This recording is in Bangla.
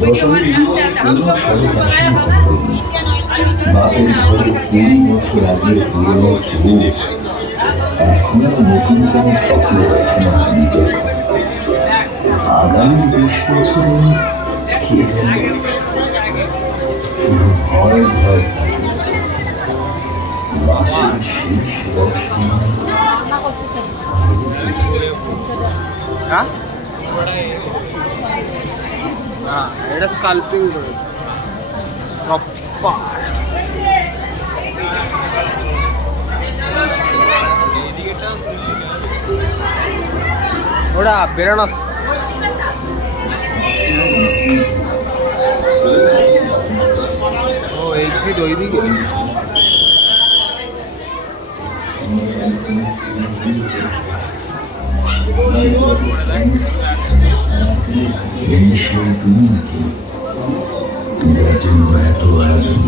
দশমীর জীবনে কোনো সর্বনাশী বাপের ঘরে ২০ বছর আগের পুরনো চুল এখন আর নতুন কোনো স্বপ্ন দেখে না নিজের। আগামী ২০ বছরে কে জানে, শুধু ভয় ভয় থাকে। মাসের শেষ রশ্মি এটা স্কাল্পিং করেছে প্রপার। ওটা বেরানাস ও এক্সিট ওইদিকে। এই সেই তুমি নাকি যার জন্য এত আয়োজন?